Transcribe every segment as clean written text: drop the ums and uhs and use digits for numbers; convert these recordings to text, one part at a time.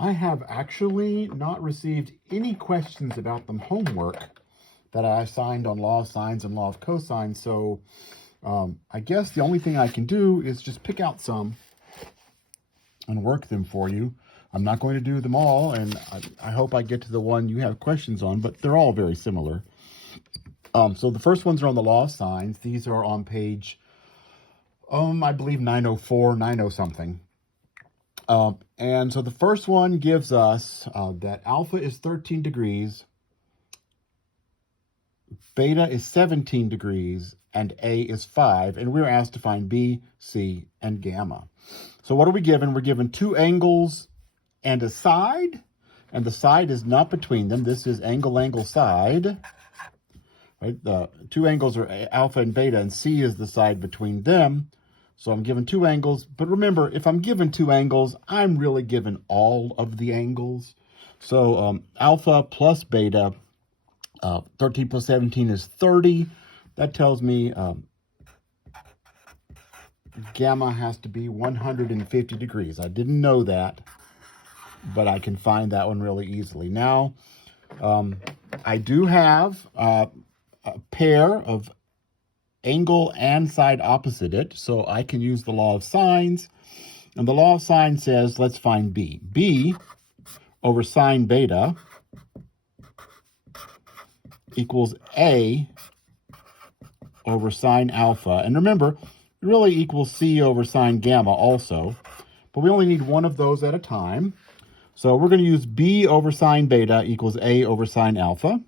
I have actually not received any questions about the homework that I assigned on law of sines and law of cosines. So I guess the only thing I can do is just pick out some and work them for you. I'm not going to do them all, and I hope I get to the one you have questions on, but they're all very similar. So the first ones are on the law of sines. These are on page, I believe 904, 90 something. And so the first one gives us that alpha is 13 degrees, beta is 17 degrees, and A is 5. And we're asked to find B, C, and gamma. So what are we given? We're given two angles and a side, and the side is not between them. This is angle, angle, side. Right? The two angles are alpha and beta, and C is the side between them. So I'm given two angles. But remember, if I'm given two angles, I'm really given all of the angles. So alpha plus beta, 13 plus 17 is 30. That tells me gamma has to be 150 degrees. I didn't know that, but I can find that one really easily. Now, I do have a pair of angle and side opposite it, so I can use the law of sines. And the law of sines says, let's find B. B over sine beta equals A over sine alpha. And remember, it really equals C over sine gamma also, but we only need one of those at a time. So we're going to use B over sine beta equals A over sine alpha.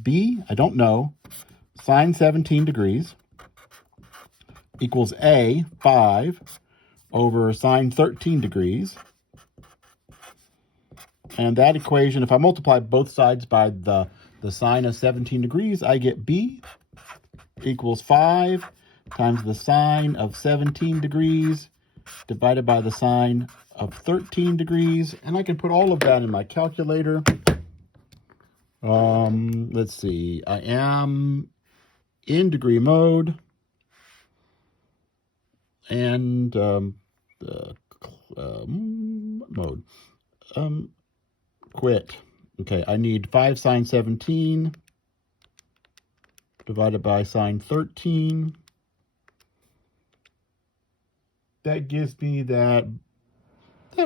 B, I don't know, sine 17 degrees equals A, 5, over sine 13 degrees. And that equation, if I multiply both sides by the sine of 17 degrees, I get B equals 5 times the sine of 17 degrees divided by the sine of 13 degrees. And I can put all of that in my calculator. Let's see. I am in degree mode. And mode. Quit. Okay, I need 5 sine 17 divided by sine 13. That gives me that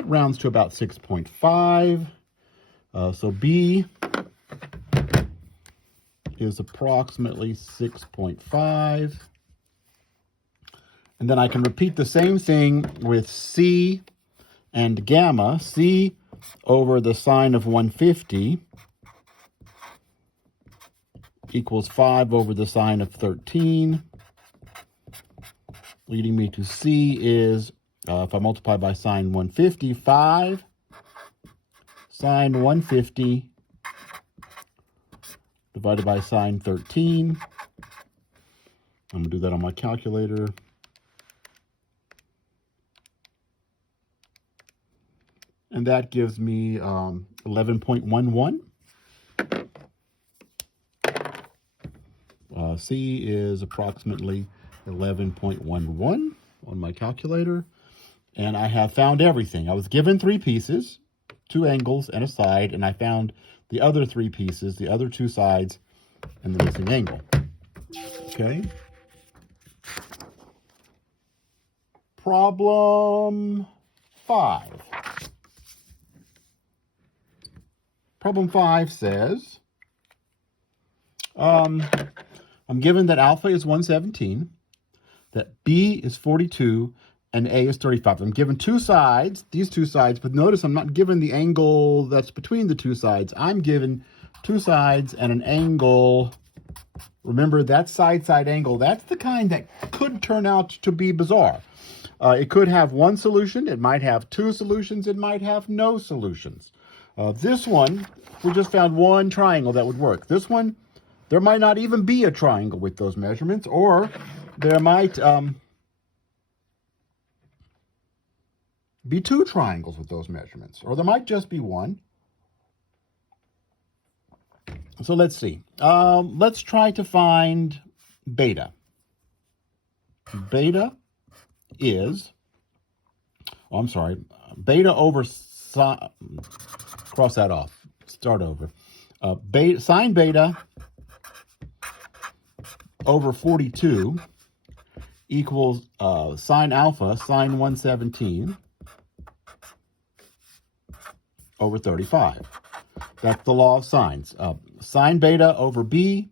rounds to about 6.5. So B is approximately 6.5. And then I can repeat the same thing with C and gamma. C over the sine of 150 equals 5 over the sine of 13. Leading me to C is, if I multiply by sine 150, 5 sine 150 divided by sine 13. I'm going to do that on my calculator. And that gives me 11.11. C is approximately 11.11 on my calculator. And I have found everything. I was given 3 pieces, 2 angles and a side, and I found the other 3 pieces, the other 2 sides, and the missing angle. Okay. Problem 5. Problem 5 says, I'm given that alpha is 117, that B is 42, and A is 35. I'm given 2 sides, these 2 sides, but notice I'm not given the angle that's between the 2 sides. I'm given 2 sides and an angle. Remember, that side-side angle, that's the kind that could turn out to be bizarre. It could have one solution, it might have 2 solutions, it might have no solutions. This one, we just found one triangle that would work. This one, there might not even be a triangle with those measurements, or there might be 2 triangles with those measurements, or there might just be one. So let's see. Let's try to find beta. Beta is, beta over cross that off. Start over. Sine beta over 42 equals sine alpha, sine 117 over 35. That's the law of sines. Sine beta over b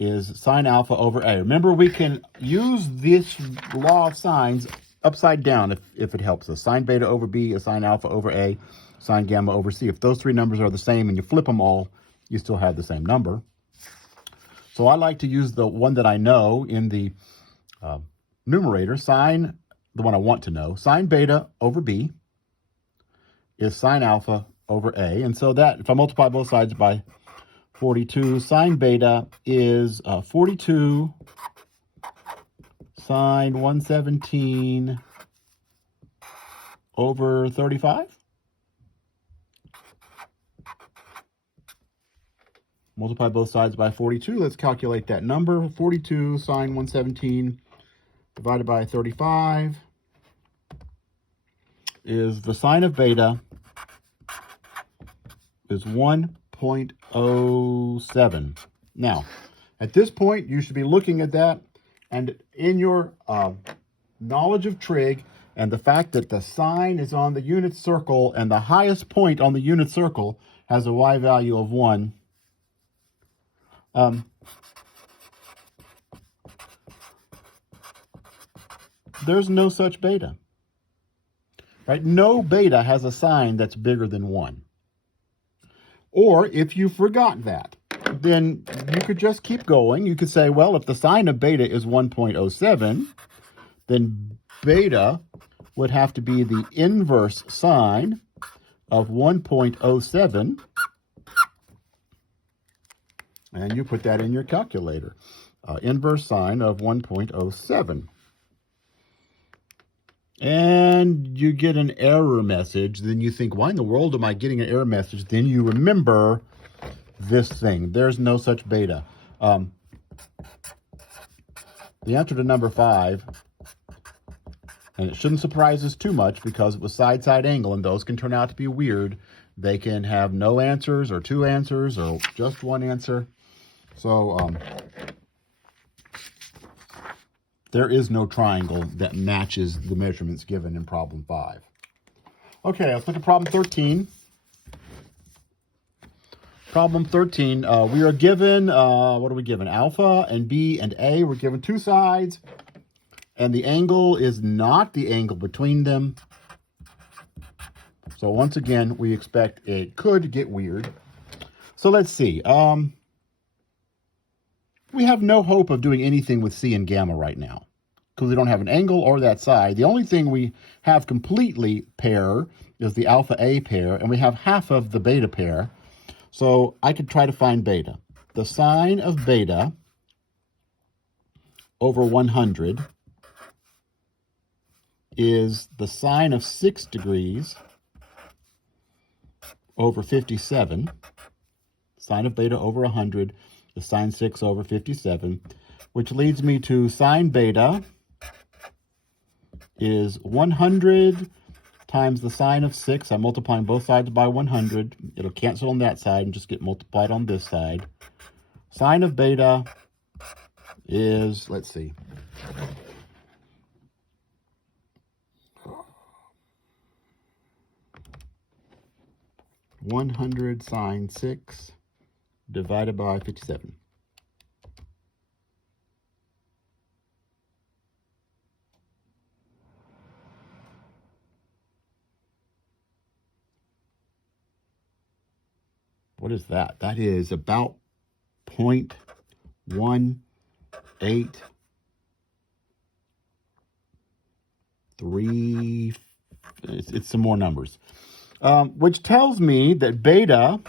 is sine alpha over a. Remember, we can use this law of sines upside down if it helps us. Sine beta over b is sine alpha over a, sine gamma over c. If those three numbers are the same and you flip them all, you still have the same number. So I like to use the one that I know in the numerator, the one I want to know. Sine beta over b is sine alpha over a. And so that, if I multiply both sides by 42, sine beta is 42 sine 117 over 35. Multiply both sides by 42. Let's calculate that number. 42 sine 117 divided by 35 is the sine of beta is 1.07. Now, at this point, you should be looking at that, and in your knowledge of trig and the fact that the sine is on the unit circle and the highest point on the unit circle has a y value of 1, there's no such beta, right? No beta has a sine that's bigger than 1. Or if you forgot that, then you could just keep going. You could say, well, if the sine of beta is 1.07, then beta would have to be the inverse sine of 1.07. And you put that in your calculator. Inverse sine of 1.07. And you get an error message. Then you think, why in the world am I getting an error message? Then you remember this thing. There's no such beta. The answer to number 5, and it shouldn't surprise us too much because it was side-side angle, and those can turn out to be weird. They can have no answers or 2 answers or just 1 answer. So there is no triangle that matches the measurements given in problem 5. Okay, let's look at problem 13. Problem 13, we are given, what are we given? Alpha and B and A. We're given 2 sides, and the angle is not the angle between them. So once again, we expect it could get weird. So let's see. We have no hope of doing anything with C and gamma right now because we don't have an angle or that side. The only thing we have completely pair is the alpha A pair, and we have half of the beta pair. So I could try to find beta. The sine of beta over 100 is the sine of 6 degrees over 57. Sine of beta over 100 is sine 6 over 57, which leads me to sine beta is 100 times the sine of 6. I'm multiplying both sides by 100. It'll cancel on that side and just get multiplied on this side. Sine of beta is, let's see, 100 sine 6 divided by 57. What is that? That is about 0.183. It's some more numbers, which tells me that beta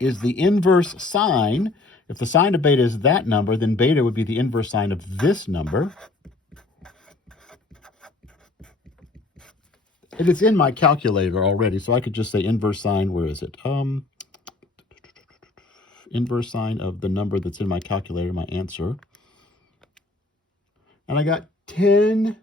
is the inverse sine. If the sine of beta is that number, then beta would be the inverse sine of this number. And it's in my calculator already, so I could just say inverse sine. Where is it? Inverse sine of the number that's in my calculator, my answer. And I got 10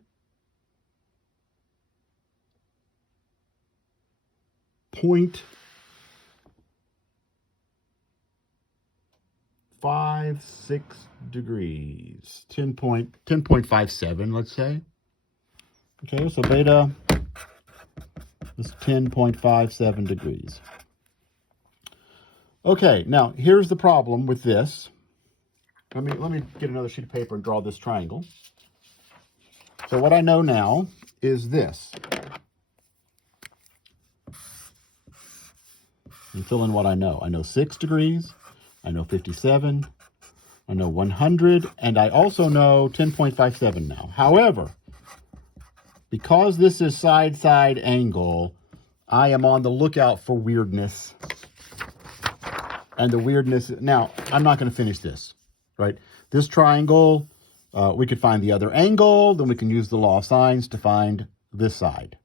0.56 degrees. 10.57, let's say. Okay, so beta is 10.57 degrees. Okay, now here's the problem with this. Let me get another sheet of paper and draw this triangle. So what I know now is this. And fill in what I know. I know 6 degrees, I know 57, I know 100, and I also know 10.57 now. However, because this is side-side angle, I am on the lookout for weirdness. And the weirdness, now, I'm not going to finish this, right? This triangle, we could find the other angle, then we can use the law of sines to find this side.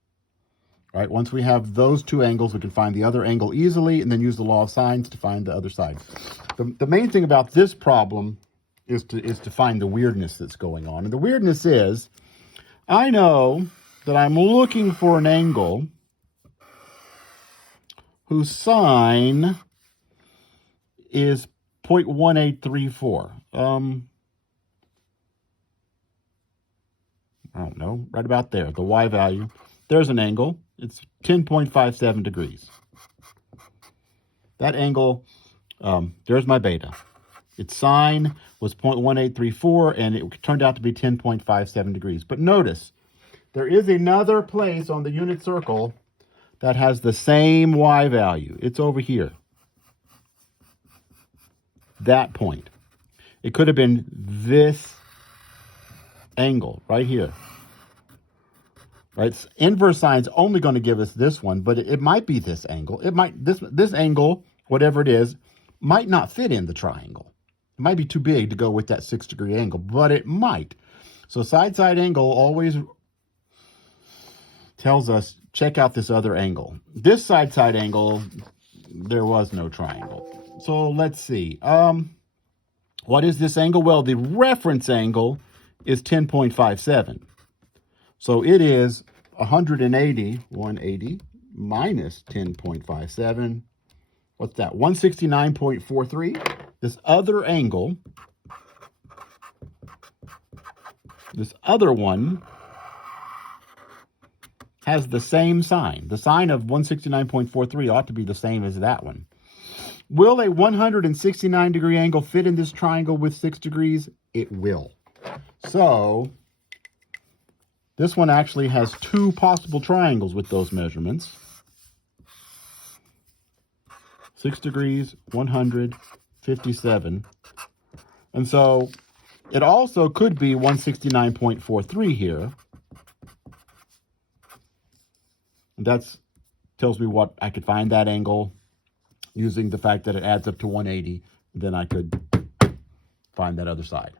Right? Once we have those two angles, we can find the other angle easily and then use the law of sines to find the other side. The main thing about this problem is to find the weirdness that's going on. And the weirdness is, I know that I'm looking for an angle whose sine is 0.1834. I don't know, right about there, the y value. There's an angle. It's 10.57 degrees. That angle, there's my beta. Its sine was 0.1834, and it turned out to be 10.57 degrees. But notice, there is another place on the unit circle that has the same y value. It's over here. That point. It could have been this angle right here. Right? Inverse sine's only going to give us this one, but it might be this angle. It might this angle, whatever it is, might not fit in the triangle. It might be too big to go with that 6-degree angle, but it might. So side-side angle always tells us, check out this other angle. This side-side angle, there was no triangle. So let's see. What is this angle? Well, the reference angle is 10.57. So it is 180 minus 10.57. What's that? 169.43. This other angle, this other one, has the same sine. The sine of 169.43 ought to be the same as that one. Will a 169-degree angle fit in this triangle with 6 degrees? It will. So this one actually has two possible triangles with those measurements. 6 degrees, 100, 57. And so it also could be 169.43 here. That tells me what I could find that angle using the fact that it adds up to 180. Then I could find that other side.